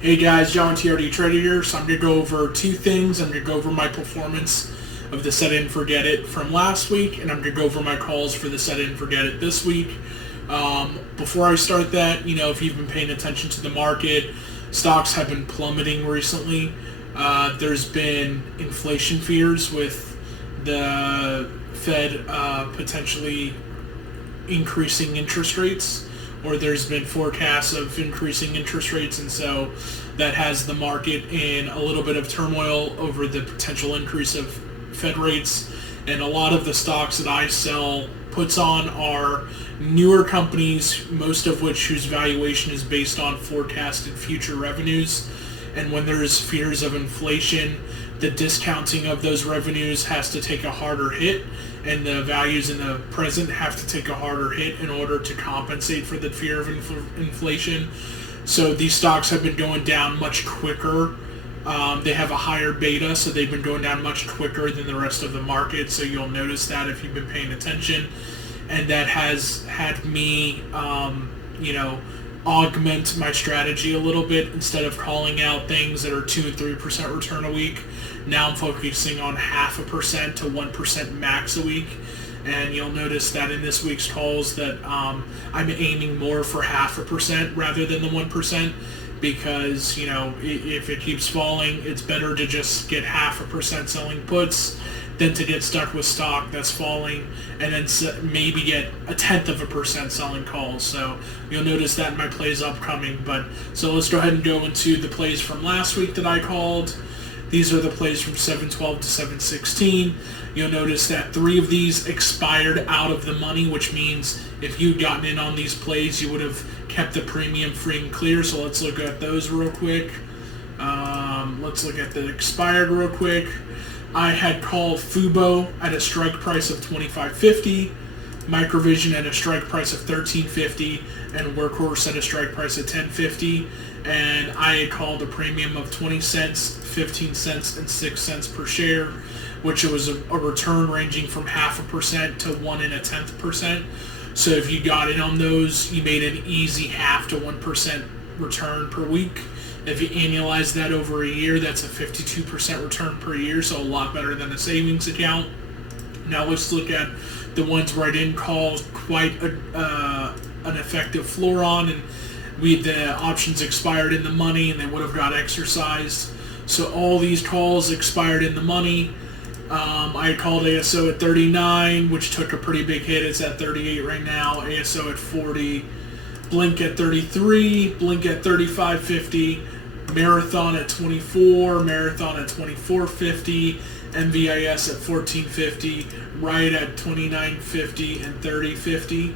Hey guys, John TRD Trader here. So I'm going to go over two things. I'm going to go over my performance of the set it and forget it from last week, and I'm going to go over my calls for the set it and forget it this week. Before I start that, if you've been paying attention to the market, stocks have been plummeting recently. There's been inflation fears with the Fed potentially increasing interest rates, or there's been forecasts of increasing interest rates, and so that has the market in a little bit of turmoil over the potential increase of Fed rates. And a lot of the stocks that I sell puts on are newer companies, most of which whose valuation is based on forecasted future revenues. And when there's fears of inflation, the discounting of those revenues has to take a harder hit, and the values in the present have to take a harder hit in order to compensate for the fear of inflation. So these stocks have been going down much quicker. They have a higher beta, so they've been going down much quicker than the rest of the market. So you'll notice that if you've been paying attention. And that has had me, augment my strategy a little bit. Instead of calling out things that are 2 and 3% return a week, now I'm focusing on 0.5% to 1% max a week. And you'll notice that in this week's calls that I'm aiming more for 0.5% rather than the 1%, because if it keeps falling, it's better to just get 0.5% selling puts than to get stuck with stock that's falling and then maybe get 0.1% selling calls. So you'll notice that in my plays upcoming. So let's go ahead and go into the plays from last week that I called. These are the plays from 7/12 to 7/16. You'll notice that 3 of these expired out of the money, which means if you'd gotten in on these plays, you would have kept the premium free and clear. So let's look at those real quick. Let's look at the expired real quick. I had called Fubo at a strike price of $25.50, Microvision at a strike price of $13.50, and Workhorse at a strike price of $10.50. And I had called a premium of 20 cents, 15 cents, and 6 cents per share, which was a return ranging from 0.5% to 1 1/10%. So if you got in on those, you made an easy 0.5 to 1% return per week. If you annualize that over a year, that's a 52% return per year, so a lot better than a savings account. Now let's look at the ones where I didn't call quite an effective floor on, and the options expired in the money and they would have got exercised. So all these calls expired in the money. I called ASO at 39, which took a pretty big hit. It's at 38 right now. ASO at 40. Blink at 33. Blink at 35.50. Marathon at 24. Marathon at 24.50. MVIS at 14.50. Riot at 29.50 and 30.50.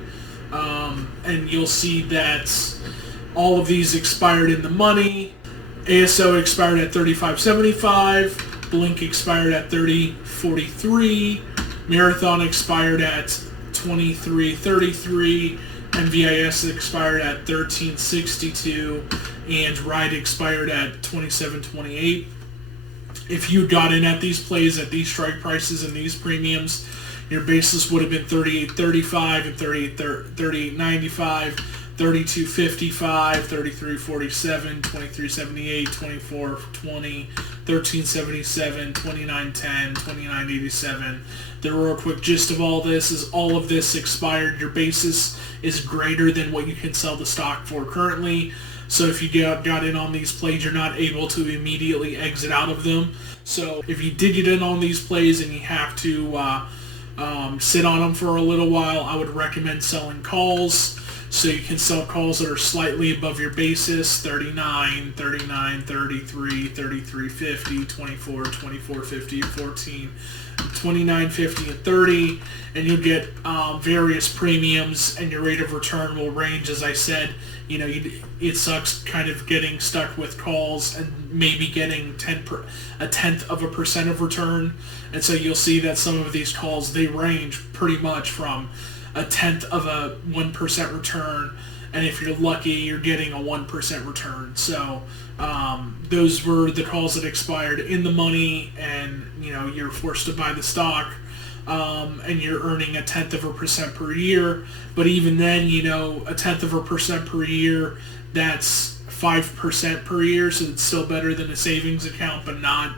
And you'll see that all of these expired in the money. ASO expired at 35.75. Blink expired at 30.43. Marathon expired at 23.33. MVIS expired at 13.62. And Ride expired at 27.28. If you got in at these plays at these strike prices and these premiums, your basis would have been 38.35 and 38.95, 32.55, 33.47, 23.78, 24.20, 13.77, 29.10, 29.87. The real quick gist of all this is all of this expired. Your basis is greater than what you can sell the stock for currently. So if you got in on these plays, you're not able to immediately exit out of them. So if you did get in on these plays and you have to sit on them for a little while, I would recommend selling calls. So you can sell calls that are slightly above your basis, 39, 39, 33, 33.50, 24, 24.50, 14, 29.50, and 30, and you'll get various premiums, and your rate of return will range. As I said, it sucks kind of getting stuck with calls and maybe getting a 0.1% of return, and so you'll see that some of these calls, they range pretty much from 0.1% return, and if you're lucky, you're getting a 1% return. So those were the calls that expired in the money, and you're forced to buy the stock, and you're earning 0.1% per year. But even then, 0.1% per year, that's 5% per year, so it's still better than a savings account, but not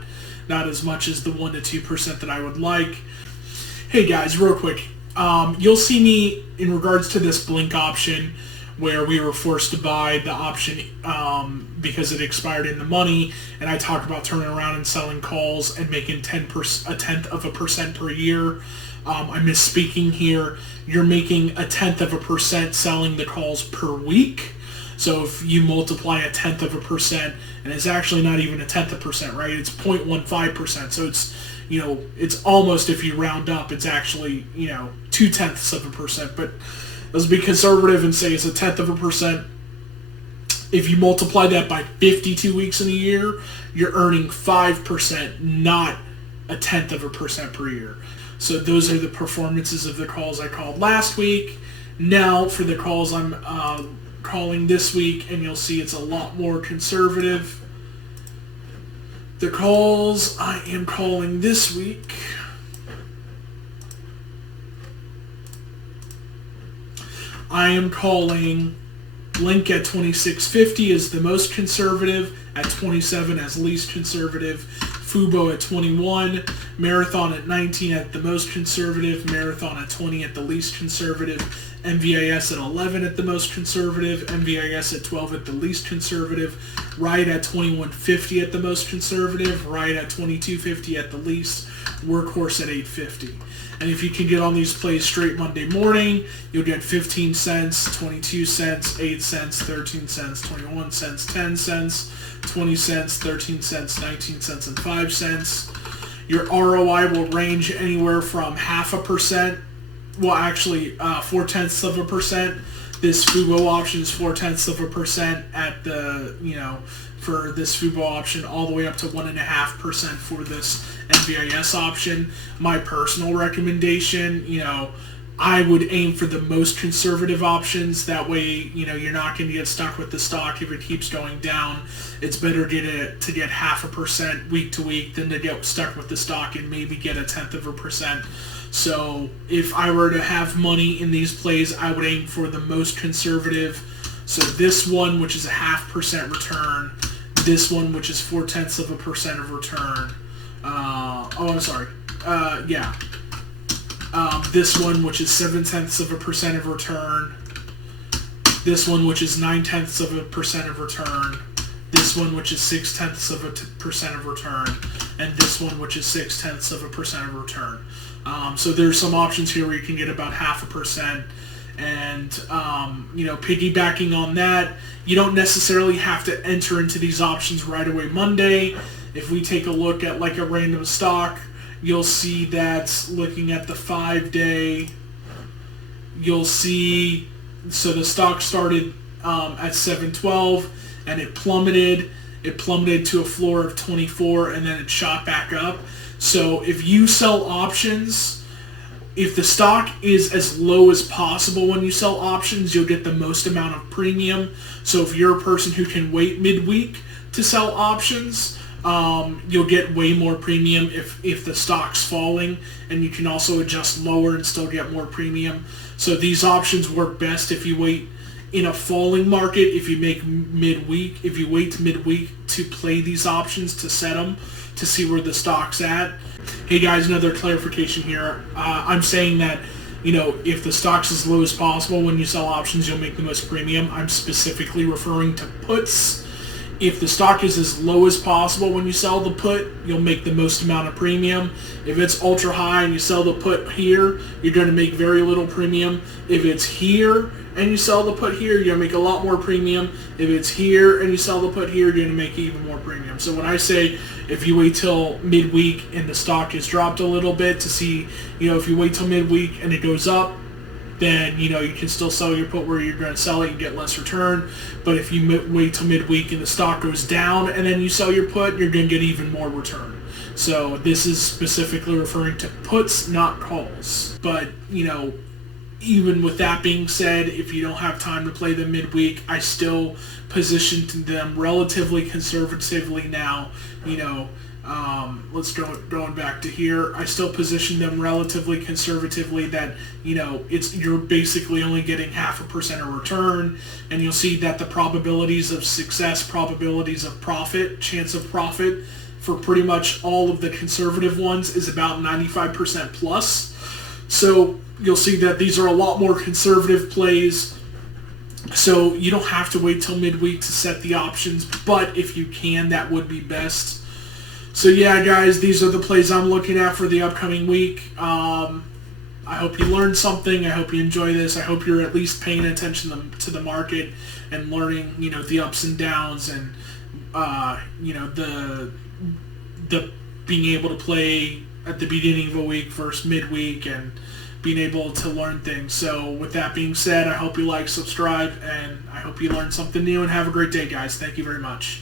as much as the 1 to 2% that I would like. Hey guys, real quick, you'll see me in regards to this blink option where we were forced to buy the option because it expired in the money, and I talked about turning around and selling calls and making a tenth of a percent per year. I'm misspeaking here. You're making a 0.1% selling the calls per week. So if you multiply a 0.1%, and it's actually not even a 0.1%, right? It's 0.15%. So it's, it's almost, if you round up, it's actually, 0.2%. But let's be conservative and say it's a 0.1%. If you multiply that by 52 weeks in a year, you're earning 5%, not a 0.1% per year. So those are the performances of the calls I called last week. Now for the calls I'm calling this week, and you'll see it's a lot more conservative. The calls I am calling this week, I am calling Blink at 26.50 as the most conservative, at 27 as least conservative, Fubo at 21, Marathon at 19 at the most conservative, Marathon at 20 at the least conservative, MVIS at 11 at the most conservative, MVIS at 12 at the least conservative, Riot at 21.50 at the most conservative, Riot at 22.50 at the least, Workhorse at 8.50. And if you can get on these plays straight Monday morning, you'll get 15 cents, 22 cents, 8 cents, 13 cents, 21 cents, 10 cents, 20 cents, 13 cents, 19 cents, and 5 cents. Your ROI will range anywhere from 0.5%, well actually 0.4%. This Fubo option is 0.4% at the, for this Fubo option, all the way up to 1.5% for this NVIS option. My personal recommendation, I would aim for the most conservative options. That way, you're not going to get stuck with the stock if it keeps going down. It's better to get 0.5% week to week than to get stuck with the stock and maybe get a 0.1%. So if I were to have money in these plays, I would aim for the most conservative. So this one, which is a 0.5% return, this one, which is 0.4% of return. This one, which is 0.7% of return. This one, which is 0.9% of return. This one, which is 0.6% of return, and this one, which is 0.6% of return. So there's some options here where you can get about 0.5%. And, piggybacking on that, you don't necessarily have to enter into these options right away Monday. If we take a look at like a random stock, you'll see that looking at the 5-day, you'll see, so the stock started at 7.12 and it plummeted. It plummeted to a floor of 24 and then it shot back up. So if you sell options, if the stock is as low as possible when you sell options, you'll get the most amount of premium. So if you're a person who can wait midweek to sell options, you'll get way more premium if the stock's falling, and you can also adjust lower and still get more premium. So these options work best if you wait in a falling market. If you make midweek, if you wait to midweek to play these options, to set them, to see where the stock's at. Hey guys, another clarification here. I'm saying that, if the stock's as low as possible when you sell options, you'll make the most premium. I'm specifically referring to puts. If the stock is as low as possible when you sell the put, you'll make the most amount of premium. If it's ultra high and you sell the put here, you're going to make very little premium. If it's here and you sell the put here, you're going to make a lot more premium. If it's here and you sell the put here, you're going to make even more premium. So when I say if you wait till midweek and the stock has dropped a little bit to see, if you wait till midweek and it goes up, then you can still sell your put where you're going to sell it and get less return. But if you wait till midweek and the stock goes down and then you sell your put, you're going to get even more return. So this is specifically referring to puts, not calls. But even with that being said, if you don't have time to play them midweek, I still positioned them relatively conservatively now. Let's go going back to here. I still position them relatively conservatively. That you're basically only getting 0.5% of return, and you'll see that the probabilities of success, probabilities of profit, chance of profit for pretty much all of the conservative ones is about 95% plus. So you'll see that these are a lot more conservative plays. So you don't have to wait till midweek to set the options, but if you can, that would be best. So yeah, guys, these are the plays I'm looking at for the upcoming week. I hope you learned something. I hope you enjoy this. I hope you're at least paying attention to the market and learning, the ups and downs and, the being able to play at the beginning of a week versus midweek and being able to learn things. So with that being said, I hope you like, subscribe, and I hope you learned something new, and have a great day, guys. Thank you very much.